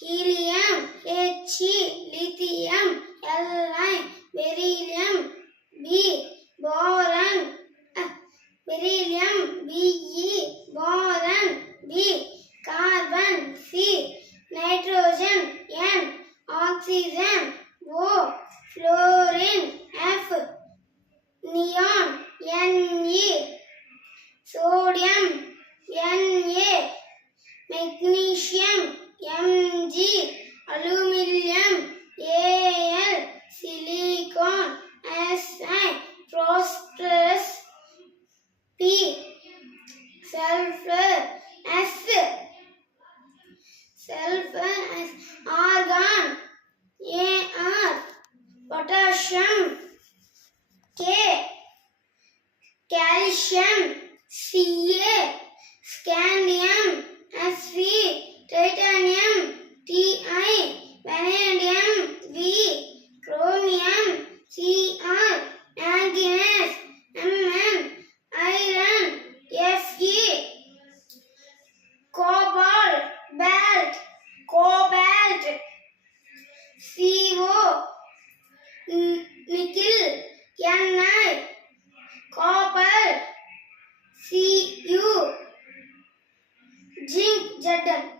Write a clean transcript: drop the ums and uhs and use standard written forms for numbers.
helium, He, lithium, Li, beryllium, B, boron, beryllium, Be, boron, B, carbon, C, nitrogen, N, oxygen, O, fluorine, F, neon, Ne, sodium, Na, magnesium, Mg, aluminium, Al, silicon, Si, phosphorus, P, sulfur, S, argon, Ar, potassium, K, calcium, Ca, scandium, Sv, titanium, Ti, vanadium, V, chromium, Cr, manganese, Mn, iron, Fe, cobalt, Co, nickel, Ni, copper, Cu, zinc, Zn.